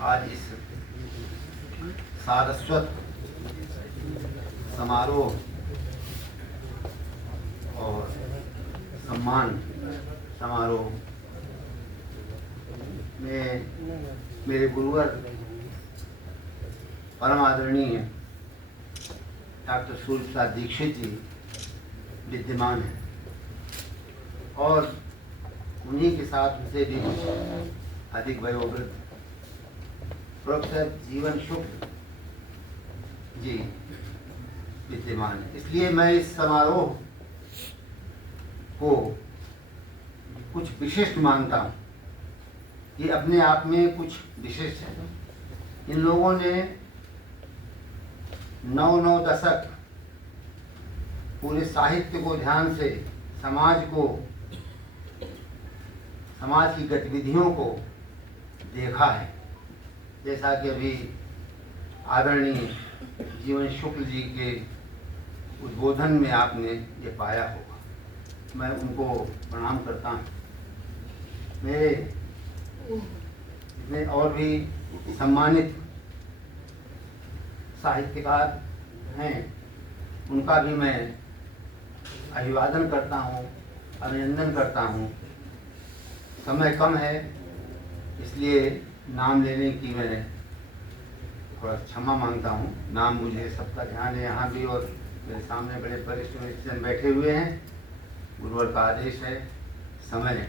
आज इस सारस्वत समारोह और सम्मान समारोह में मेरे गुरुवर परम आदरणीय डॉक्टर सूर्य प्रसाद दीक्षित जी विद्यमान हैं और उन्हीं के साथ उनसे भी अधिक वयोवृद्ध प्रोफेसर जीवन शुक्ल जी विद्यमान है। इसलिए मैं इस समारोह को कुछ विशिष्ट मानता हूँ। ये अपने आप में कुछ विशिष्ट है। इन लोगों ने 9 दशक पूरे साहित्य को ध्यान से, समाज की गतिविधियों को देखा है। जैसा कि अभी आदरणीय जीवन शुक्ल जी के उद्बोधन में आपने ये पाया होगा। मैं उनको प्रणाम करता हूँ। मेरे में और भी सम्मानित साहित्यकार हैं, उनका भी मैं अभिवादन करता हूँ, अभिनंदन करता हूँ। समय कम है, इसलिए नाम लेने की मैं थोड़ा क्षमा मांगता हूँ। नाम मुझे सबका ध्यान है यहाँ भी, और मेरे सामने बड़े वरिष्ठ जन बैठे हुए हैं। गुरुवर का आदेश है, समय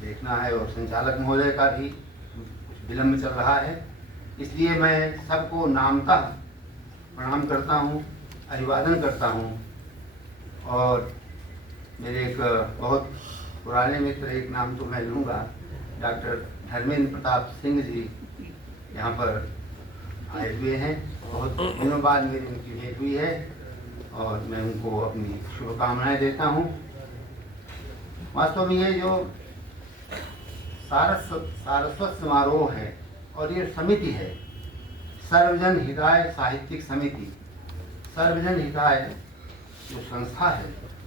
देखना है, और संचालक महोदय का भी कुछ विलम्ब चल रहा है। इसलिए मैं सबको नामतः प्रणाम करता हूँ, अभिवादन करता हूँ। और मेरे एक बहुत पुराने मित्र, एक नाम तो मैं लूँगा, डॉक्टर धर्मेंद्र प्रताप सिंह जी यहाँ पर आए हुए हैं। बहुत दिनों बाद मेरी उनकी भेंट हुई है और मैं उनको अपनी शुभकामनाएं देता हूँ। वास्तव में ये जो सारस्वत समारोह है और ये समिति है, सर्वजन हिताय साहित्यिक समिति, सर्वजन हिताय जो संस्था है,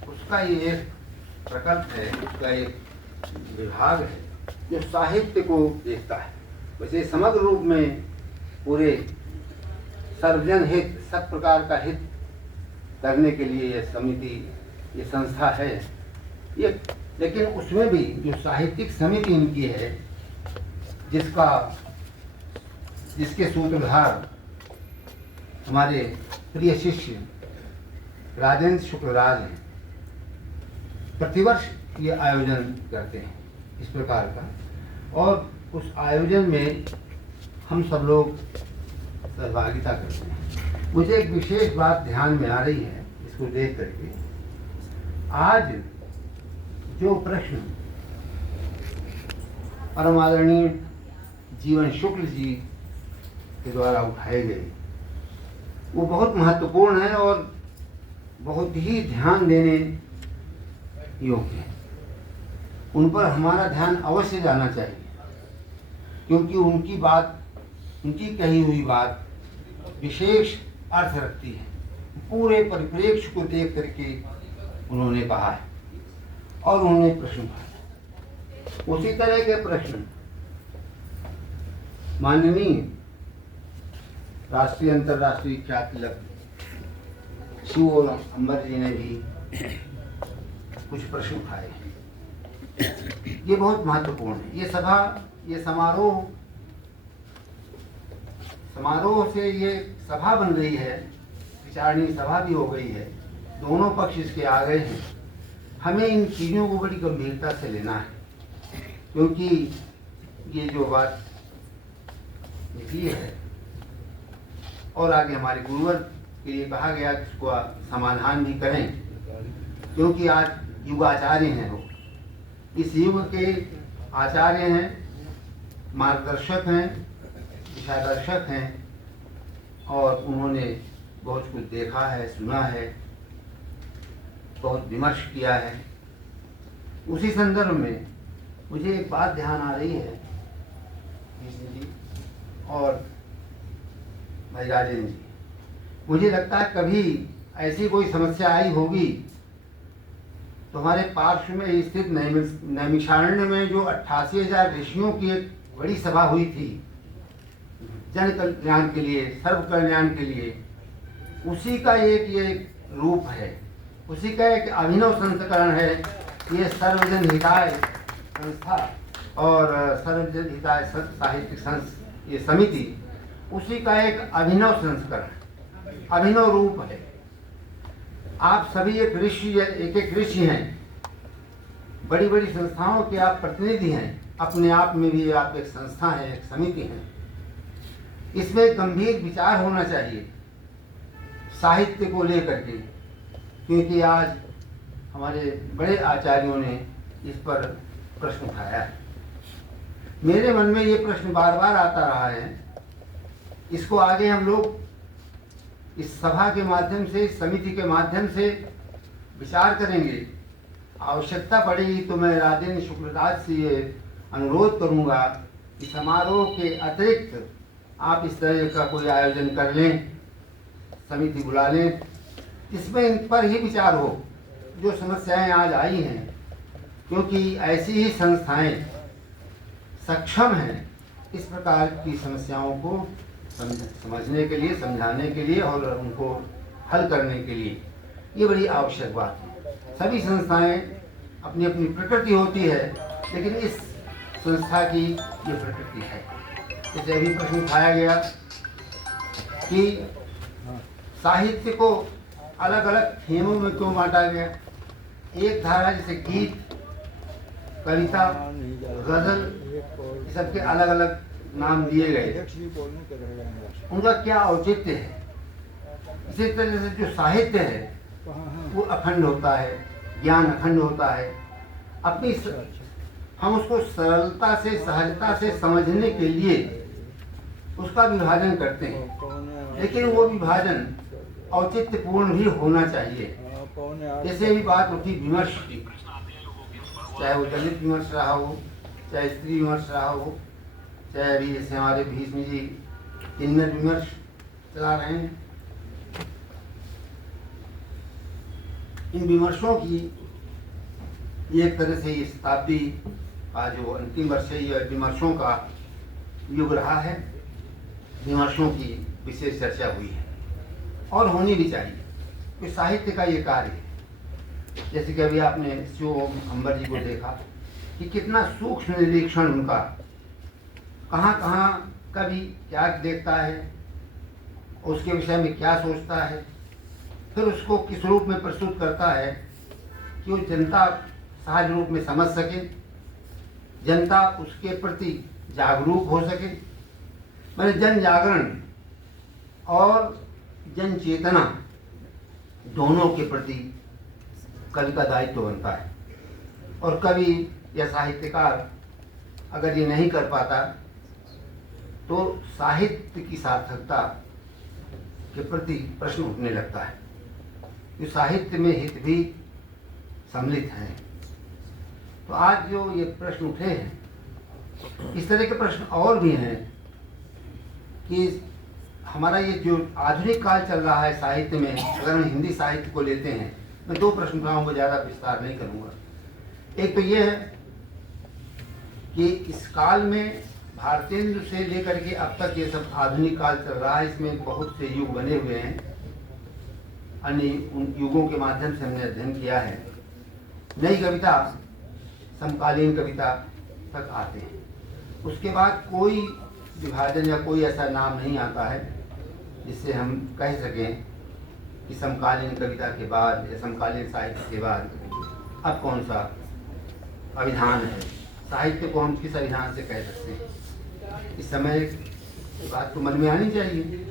उसका ये एक प्रकल्प है, उसका एक विभाग है जो साहित्य को देखता है। वैसे समग्र रूप में पूरे सर्वजन हित, सब प्रकार का हित करने के लिए ये समिति, ये संस्था है ये। लेकिन उसमें भी जो साहित्यिक समिति इनकी है, जिसके सूत्रधार हमारे प्रिय शिष्य राजेंद्र शुक्लराज हैं, प्रतिवर्ष ये आयोजन करते हैं इस प्रकार का, और उस आयोजन में हम सब लोग सहभागिता करते हैं। मुझे एक विशेष बात ध्यान में आ रही है इसको देख करके। आज जो प्रश्न परम आदरणीय जीवन शुक्ल जी के द्वारा उठाए गए, वो बहुत महत्वपूर्ण है और बहुत ही ध्यान देने योग्य है। उन पर हमारा ध्यान अवश्य जाना चाहिए, क्योंकि उनकी कही हुई बात विशेष अर्थ रखती है। पूरे परिप्रेक्ष्य को देख करके उन्होंने कहा है और उन्होंने प्रश्न उठाया। उसी तरह के प्रश्न माननीय राष्ट्रीय अंतर्राष्ट्रीय ख्याति लब्ध शिव और अंबर जी ने भी कुछ प्रश्न उठाए हैं। ये बहुत महत्वपूर्ण है। ये सभा, ये समारोह से ये सभा बन गई है, विचारणीय सभा भी हो गई है। दोनों पक्ष इसके आ गए हैं। हमें इन चीज़ों को बड़ी गंभीरता से लेना है, क्योंकि ये जो बात निकली है और आगे हमारे गुरुवर के लिए कहा गया कि उसको समाधान भी करें, क्योंकि आज युगाचार्य हैं वो, इस युग के आचार्य हैं, मार्गदर्शक हैं, दिशादर्शक हैं, और उन्होंने बहुत कुछ देखा है, सुना है, बहुत विमर्श किया है। उसी संदर्भ में मुझे एक बात ध्यान आ रही है कृष्ण जी और भाई राजेंद्र जी। मुझे लगता है कभी ऐसी कोई समस्या आई होगी तो हमारे पार्श्व में स्थित नैमिषारण्य में जो 88,000 ऋषियों की एक बड़ी सभा हुई थी, जन कल्याण के लिए, सर्व कल्याण के लिए, उसी का एक ये रूप है, उसी का एक अभिनव संस्करण है ये सर्वजन हिताय संस्था और सर्वजन हिताय साहित्यिक ये समिति, उसी का एक अभिनव संस्करण, अभिनव रूप है। आप सभी एक ऋषि हैं, बड़ी बड़ी संस्थाओं के आप प्रतिनिधि हैं, अपने आप में भी आप एक संस्था है, एक समिति है। इसमें गंभीर विचार होना चाहिए साहित्य को लेकर के, क्योंकि आज हमारे बड़े आचार्यों ने इस पर प्रश्न उठाया है। मेरे मन में ये प्रश्न बार बार आता रहा है। इसको आगे हम लोग इस सभा के माध्यम से, इस समिति के माध्यम से विचार करेंगे। आवश्यकता पड़ेगी तो मैं राजेंद्र शुक्लराज से ये अनुरोध करूंगा कि समारोह के अतिरिक्त आप इस तरह का कोई आयोजन कर लें, समिति बुला लें, इसमें इन पर ही विचार हो जो समस्याएं आज आई हैं, क्योंकि ऐसी ही संस्थाएं सक्षम हैं इस प्रकार की समस्याओं को समझने के लिए, समझाने के लिए और उनको हल करने के लिए। ये बड़ी आवश्यक बात है। सभी संस्थाएं अपनी अपनी प्रकृति होती है, लेकिन इस संस्था की ये प्रकृति है। जैसे अभी प्रश्न उठाया गया कि साहित्य को अलग अलग थीमों में क्यों बांटा गया। एक धारा जैसे गीत, कविता, गजल, ये सबके अलग अलग नाम दिए गए, उनका क्या औचित्य है। इसी तरह से जो साहित्य है वो अखंड होता है, ज्ञान अखंड होता है। अपनी हम उसको सरलता से, सहजता से समझने के लिए उसका विभाजन करते हैं, लेकिन वो विभाजन औचित्यपूर्ण भी होना चाहिए। जैसे भी बात उठी विमर्श की, चाहे वो दलित विमर्श रहा हो, चाहे स्त्री विमर्श रहा हो, चाहे अभी जैसे हमारे भीष्म जी किन्नर विमर्श चला रहे हैं। इन विमर्शों की एक तरह से ये शताब्दी का जो अंतिम वर्ष है, ये विमर्शों का युग रहा है। विमर्शों की विशेष चर्चा हुई है और होनी भी चाहिए, कि साहित्य का ये कार्य है। जैसे कि अभी आपने शिव अम्बर जी को देखा कि कितना सूक्ष्म निरीक्षण उनका, कहाँ कहाँ कभी क्या देखता है, उसके विषय में क्या सोचता है, फिर उसको किस रूप में प्रस्तुत करता है कि वो जनता सहज रूप में समझ सके, जनता उसके प्रति जागरूक हो सके। मैंने जन जागरण और जन चेतना दोनों के प्रति कवि का दायित्व बनता है। और कवि या साहित्यकार अगर ये नहीं कर पाता तो साहित्य की सार्थकता के प्रति प्रश्न उठने लगता है कि साहित्य में हित भी सम्मिलित हैं। तो आज जो ये प्रश्न उठे हैं, इस तरह के प्रश्न और भी हैं कि हमारा ये जो आधुनिक काल चल रहा है साहित्य में, अगर हम हिंदी साहित्य को लेते हैं, मैं दो प्रश्न उठाऊंगा, ज़्यादा विस्तार नहीं करूंगा। एक तो ये है कि इस काल में भारतेंदु से लेकर के अब तक ये सब आधुनिक काल चल रहा है, इसमें बहुत से युग बने हुए हैं। अन्य उन युगों के माध्यम से हमने अध्ययन किया है। नई कविता, समकालीन कविता तक आते हैं। उसके बाद कोई विभाजन या कोई ऐसा नाम नहीं आता है जिससे हम कह सकें कि समकालीन कविता के बाद या समकालीन साहित्य के बाद अब कौन सा अभिधान है। साहित्य को हम किस अभिधान से कह सकते हैं, इस समय बात तो मन में आनी चाहिए।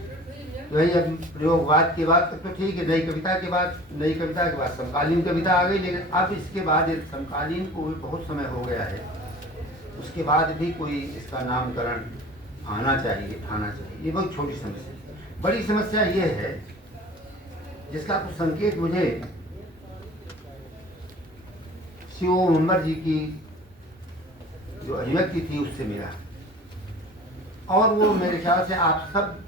वही अब प्रयोगवाद के बाद तक तो ठीक है, नई कविता के बाद समकालीन कविता आ गई, लेकिन अब इसके बाद समकालीन को भी बहुत समय हो गया है, उसके बाद भी कोई इसका नामकरण आना चाहिए। ये बहुत छोटी समस्या। बड़ी समस्या ये है जिसका कुछ संकेत मुझे शिव अम्बर जी की जो अभिव्यक्ति थी उससे मिला, और वो मेरे ख्याल से आप सब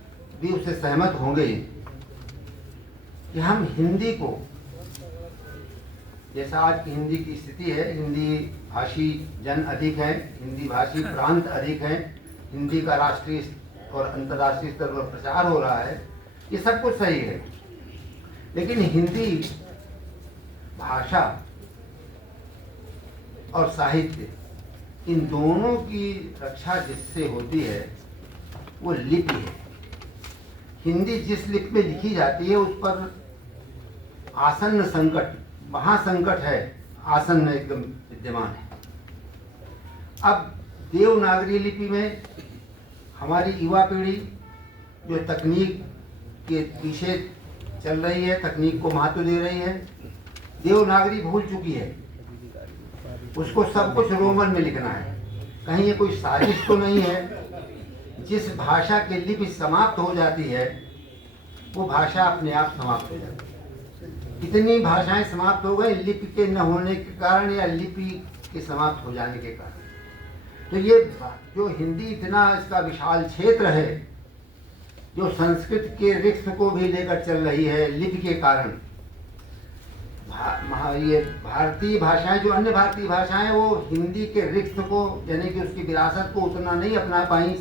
भी उससे सहमत होंगे कि हम हिंदी को, जैसा आज की हिंदी की स्थिति है, हिंदी भाषी जन अधिक हैं, हिंदी भाषी प्रांत अधिक हैं, हिंदी का राष्ट्रीय और अंतर्राष्ट्रीय स्तर पर प्रचार हो रहा है, ये सब कुछ सही है, लेकिन हिंदी भाषा और साहित्य, इन दोनों की रक्षा जिससे होती है वो लिपि है। हिंदी जिस लिपि में लिखी जाती है उस पर आसन्न संकट, महासंकट है, आसन्न एकदम विद्यमान है। अब देवनागरी लिपि में हमारी युवा पीढ़ी जो तकनीक के पीछे चल रही है, तकनीक को महत्व दे रही है, देवनागरी भूल चुकी है। उसको सब कुछ रोमन में लिखना है। कहीं ये कोई साजिश तो नहीं है? जिस भाषा की लिपि समाप्त हो जाती है वो भाषा अपने आप समाप्त हो जाती है। कितनी भाषाएं समाप्त हो गई लिपि के न होने के कारण या लिपि के समाप्त हो जाने के कारण। तो ये जो हिंदी इतना इसका विशाल क्षेत्र है, जो संस्कृत के रिक्त को भी लेकर चल रही है लिपि के कारण, ये भारतीय भाषाएं, जो अन्य भारतीय भाषाएं, वो हिंदी के रिक्त को यानी कि उसकी विरासत को उतना नहीं अपना पाई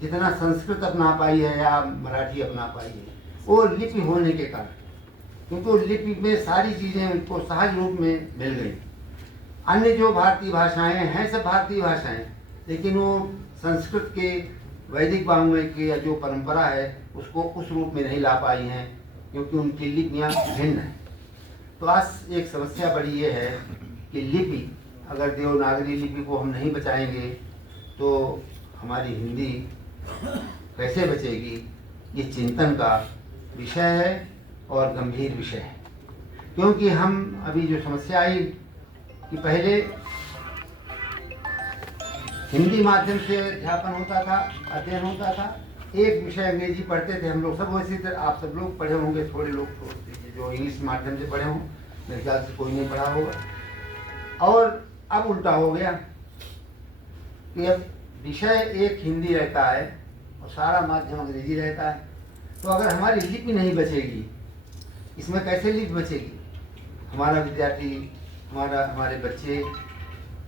जितना संस्कृत अपना पाई है या मराठी अपना पाई है, वो लिपि होने के कारण। क्योंकि लिपि में सारी चीज़ें उनको सहज रूप में मिल गई। अन्य जो भारतीय भाषाएं हैं सब भारतीय भाषाएं, लेकिन वो संस्कृत के वैदिक वाङ्मय की या जो परंपरा है उसको उस रूप में नहीं ला पाई हैं, क्योंकि उनकी लिपियाँ भिन्न हैं। तो आज एक समस्या बड़ी ये है कि लिपि, अगर देवनागरी लिपि को हम नहीं बचाएंगे तो हमारी हिंदी कैसे बचेगी, ये चिंतन का विषय है और गंभीर विषय है। क्योंकि हम अभी जो समस्या आई कि पहले हिंदी माध्यम से अध्यापन होता था, अध्ययन होता था, एक विषय अंग्रेजी पढ़ते थे हम लोग सब। वैसे तो आप सब लोग पढ़े होंगे, थोड़े लोग जो इंग्लिश माध्यम से पढ़े हों, मेरे ख्याल से कोई नहीं पढ़ा होगा। और अब उल्टा हो गया कि अब विषय एक हिंदी रहता है और सारा माध्यम अंग्रेजी रहता है। तो अगर हमारी लिपि नहीं बचेगी, इसमें कैसे लिपि बचेगी? हमारा विद्यार्थी, हमारे बच्चे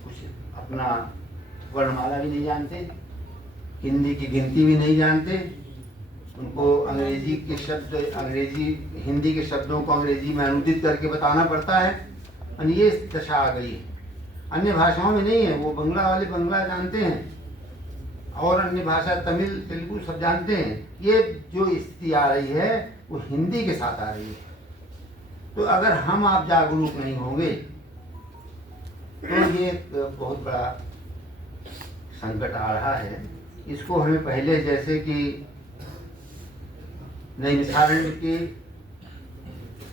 कुछ अपना वर्णमाला भी नहीं जानते, हिंदी की गिनती भी नहीं जानते, उनको अंग्रेजी के शब्द, हिंदी के शब्दों को अंग्रेजी में अनुदित करके बताना पड़ता है। और ये दशा आ गई है। अन्य भाषाओं में नहीं है, वो बंगला वाले बंगला जानते हैं और अन्य भाषा तमिल, तेलुगु सब जानते हैं। ये जो स्थिति आ रही है वो हिंदी के साथ आ रही है। तो अगर हम आप जागरूक नहीं होंगे तो ये बहुत बड़ा संकट आ रहा है। इसको हमें पहले, जैसे कि नैमिषारण्य के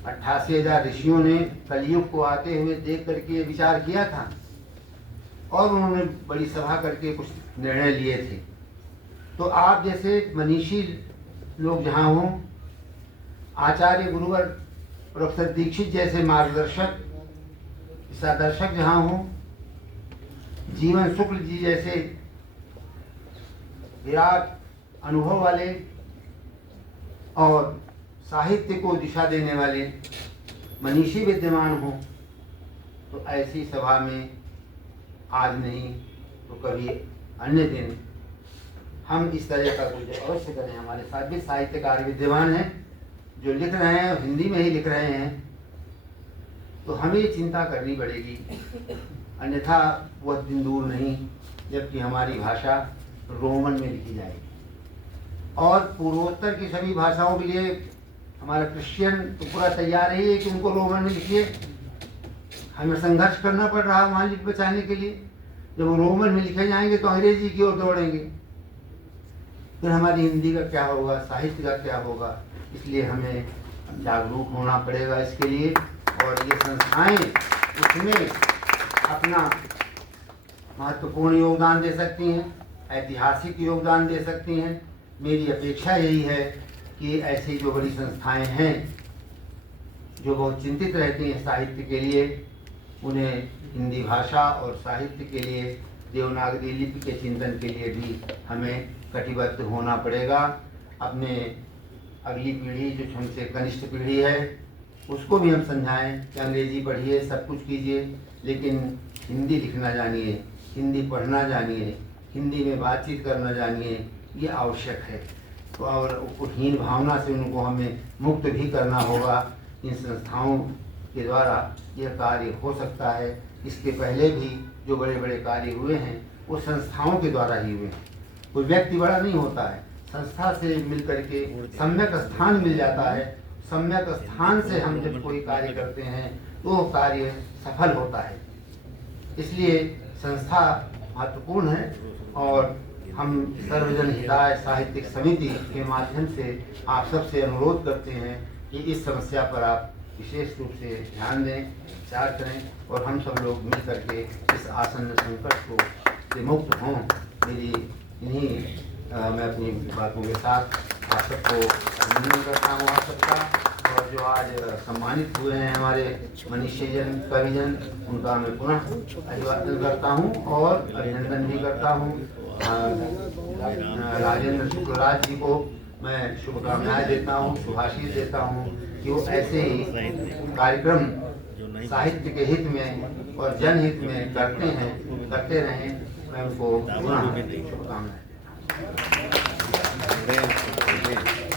88,000 ऋषियों ने कलयुग को आते हुए देख करके विचार किया था और उन्होंने बड़ी सभा करके कुछ निर्णय लिए थे। तो आप जैसे मनीषी लोग जहाँ हों, आचार्य गुरुवर प्रोफेसर दीक्षित जैसे मार्गदर्शक, सदर्शक जहाँ हों, जीवन शुक्ल जी जैसे विराट अनुभव वाले और साहित्य को दिशा देने वाले मनीषी विद्यमान हों, तो ऐसी सभा में आज नहीं तो कभी अन्य दिन हम इस तरह का कुछ अवश्य करें। हमारे साथ भी साहित्यकार विद्यमान हैं जो लिख रहे हैं और हिंदी में ही लिख रहे हैं, तो हमें चिंता करनी पड़ेगी, अन्यथा वह दिन दूर नहीं जबकि हमारी भाषा रोमन में लिखी जाएगी। और पूर्वोत्तर की सभी भाषाओं के लिए हमारा क्रिश्चियन तो पूरा तैयार ही है कि उनको रोमन में लिखिए। हमें संघर्ष करना पड़ रहा है वहाँ लिपि बचाने के लिए। जब वो रोमन में लिखे जाएंगे तो अंग्रेजी की ओर दौड़ेंगे, फिर हमारी हिंदी का क्या होगा, साहित्य का क्या होगा। इसलिए हमें जागरूक होना पड़ेगा इसके लिए, और ये संस्थाएं उसमें अपना महत्वपूर्ण योगदान दे सकती हैं, ऐतिहासिक योगदान दे सकती हैं। मेरी अपेक्षा यही है कि ऐसी जो बड़ी संस्थाएं हैं जो बहुत चिंतित रहती हैं साहित्य के लिए, उन्हें हिंदी भाषा और साहित्य के लिए, देवनागरी लिपि के चिंतन के लिए भी हमें कटिबद्ध होना पड़ेगा। अपने अगली पीढ़ी जो हमसे कनिष्ठ पीढ़ी है उसको भी हम समझाएं कि अंग्रेजी पढ़िए, सब कुछ कीजिए, लेकिन हिंदी लिखना जानिए, हिंदी पढ़ना जानिए, हिंदी में बातचीत करना जानिए, ये आवश्यक है। तो और हीन भावना से उनको हमें मुक्त भी करना होगा। इन संस्थाओं के द्वारा यह कार्य हो सकता है। इसके पहले भी जो बड़े बड़े कार्य हुए हैं वो संस्थाओं के द्वारा ही हुए हैं। कोई व्यक्ति बड़ा नहीं होता है, संस्था से मिल करके सम्यक स्थान मिल जाता है। सम्यक स्थान से हम जब कोई कार्य करते हैं तो वो कार्य सफल होता है। इसलिए संस्था महत्वपूर्ण है और हम सर्वजन हिताय साहित्यिक समिति के माध्यम से आप सबसे अनुरोध करते हैं कि इस समस्या पर आप विशेष रूप से ध्यान दें, विचार करें और हम सब लोग मिल करके इस आसन्न संकट को से मुक्त हों। मेरी इन्हीं मैं अपनी बातों के साथ आप सबको अभिनंदन करता हूँ आप सबका। और जो आज सम्मानित हुए हैं हमारे मनीषीजन कविजन, उनका मैं पुनः अभिवादन करता हूँ और अभिनंदन भी करता हूँ। राजेंद्र शुक्लराज जी को मैं शुभकामनाएं देता हूँ, शुभाशीष देता हूँ कि वो ऐसे ही कार्यक्रम साहित्य के हित में और जनहित में करते रहें। मैं उनको पुनः शुभकामनाएं देता हूँ।